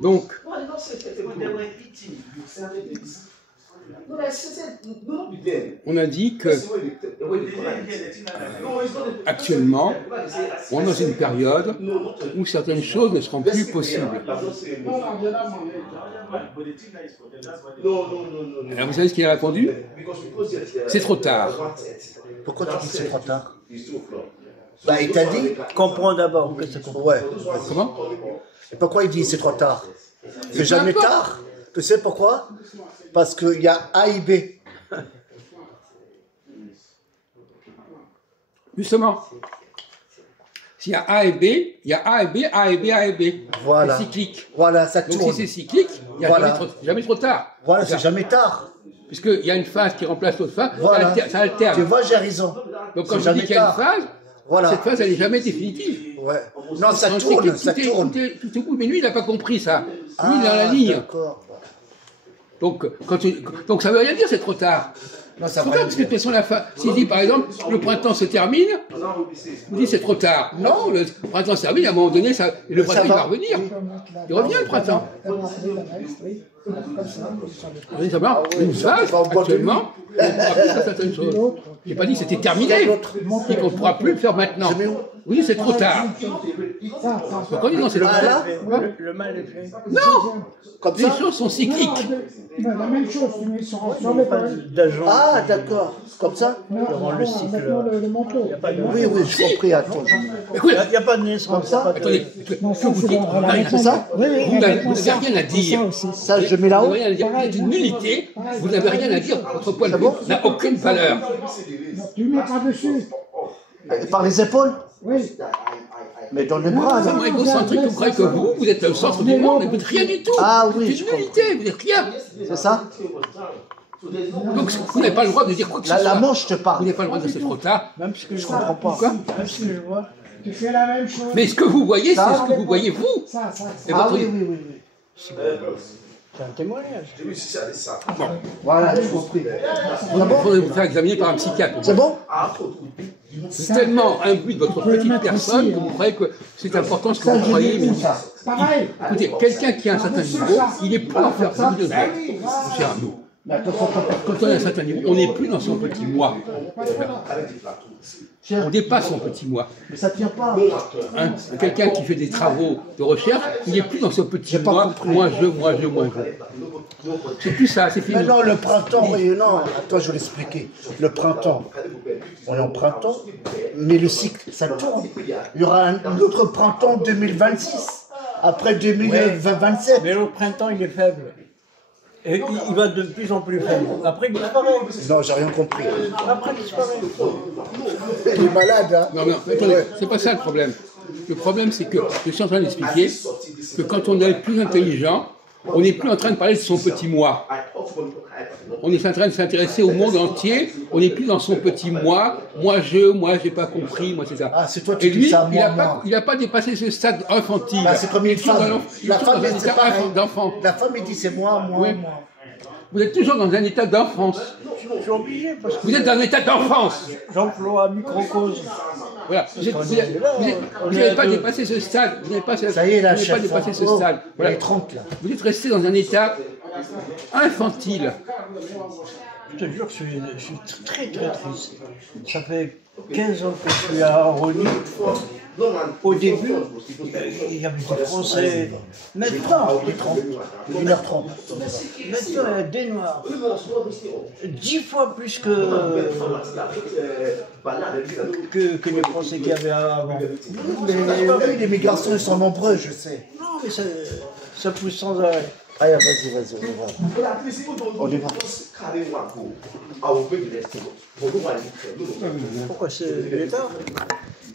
Donc, on a dit que actuellement, on est dans une période où certaines choses ne seront plus possibles. Alors vous savez ce qu'il a répondu? C'est trop tard. Pourquoi tu dis que c'est trop tard? Bah, il t'a dit, comprends d'abord que c'est trop. Ouais. Comment? Et pourquoi il dit c'est trop tard? C'est jamais tard. Tu sais pourquoi? Parce qu'il y a A et B. Justement, s'il y a A et B, il y a A et B, A et B, A et B. Voilà. C'est cyclique. Voilà, ça tourne. Donc si c'est cyclique, il n'y a Voilà. jamais trop tard. Voilà, c'est jamais tard. Puisqu'il y a une phase qui remplace l'autre phase, Voilà. ça alterne. Tu vois, j'ai raison. Donc quand C'est je jamais dis qu'il y a une tard. phase, Voilà. cette phase, elle n'est jamais définitive. Ouais. Non, ça Donc, tourne, c'est ça que tourne. tout est cool. Mais lui, il n'a pas compris ça. Lui, il est dans la ligne. D'accord. Donc ça ne veut rien dire, c'est trop tard. Non, ça C'est va trop tard, parce que de toute façon, s'il dit par exemple, le printemps se termine, vous dites c'est trop tard. Non, le printemps se termine, à un moment donné, le printemps il va revenir. Il revient le printemps. Oui, ça va. Une phase, actuellement, on ne pourra plus faire certaines choses. Je n'ai pas dit que c'était terminé, et qu'on ne pourra plus le faire maintenant. Oui, c'est trop tard. Donc on dit non, c'est trop tard. Le mal est fait. Non, Comme les ça. choses sont cycliques. La même chose, mais sur l'épaule. Ah, d'accord. Comme ça. Le manteau. Oui, oui, j'ai compris. Attends. Écoute, Il n'y a pas de naissance. Comme ça. attendez, que vous dites, C'est ça? Oui, oui, vous n'avez rien à dire. Ça, je mets Vous là-haut. n'avez rien à dire. Vous êtes une nullité, vous n'avez rien à dire. Votre point de vue n'a aucune valeur. Tu mets par-dessus. Par les épaules. Oui. Mais dans les bras, C'est là. moins égocentrique, vous croyez que vous êtes le centre du monde, mais vous n'êtes rien du tout. Ah oui, C'est une nullité, vous n'êtes rien. C'est ça? Donc vous n'avez pas le droit de dire quoi que ce soit. La manche te Vous parle. n'avez pas le droit de dire c'est trop tard. Même ce que je comprends pas. Quoi? Même ce que je vois. Tu fais la même chose. Mais ce que vous voyez, c'est Ça, ce que vous voyez vous. Ça. Et Ah votre- oui, oui, oui, oui. C'est un témoignage. Bon, Voilà, j'ai compris. il faudrait vous faire examiner par un psychiatre. C'est bon? C'est tellement imbu de votre petite personne que vous croyez que c'est important ce que vous croyez. Mais Pareil. écoutez, quelqu'un qui a un certain niveau, il n'est plus en faire ça. Cher nous. Quand on a un certain niveau, on n'est plus dans son petit moi. On dépasse son petit moi. Mais ça tient pas. Hein, quelqu'un qui fait des travaux de recherche, il n'est plus dans son petit moi, moi je. C'est plus ça, c'est fini. Maintenant, le printemps, oui, non, attends, je vais l'expliquer. Le printemps, on est en printemps, mais le cycle, ça tourne. Il y aura un autre printemps 2026, après 2027. Mais le printemps, il est faible. Et il va de plus en plus faible. Après, il disparaît. Non, j'ai rien compris. Après, il disparaît. Il est malade, hein. Non, attendez, c'est pas ça le problème. Le problème, c'est que je suis en train d'expliquer que quand on est plus intelligent, on n'est plus en train de parler de son petit moi. On est en train de s'intéresser au monde entier. On n'est plus dans son petit moi. Moi, j'ai pas compris. Moi, c'est ça. Ah, c'est toi qui Et dis lui, ça, il n'a pas dépassé ce stade infantile. Bah, c'est comme une femme. Il est La toujours femme, dans un c'est état pareil. d'enfant. La femme, il dit c'est moi. Oui. Vous êtes toujours dans un état d'enfance. Je suis obligé parce que Vous êtes dans un état d'enfance. j'emploie microcosme. Voilà. Vous n'avez pas dépassé ce stade. Vous n'avez pas, Ça y est, là, vous n'avez pas chef. dépassé ce Oh, stade. il Voilà. est 30, là. Vous êtes resté dans un état infantile. Je te jure, je suis très très triste. Ça fait 15 ans que je suis à Rony. Au début, il y avait des Français. Maintenant, 1h30. maintenant, il y a des Noirs. 10 fois plus que les Français qu'il y avait avant. Mais oui, les migrations, ils sont nombreux, je sais. Non, mais ça pousse sans arrêt. Allez, vas-y, on y va. Pourquoi c'est l'État?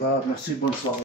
Bah, merci, bonne soirée.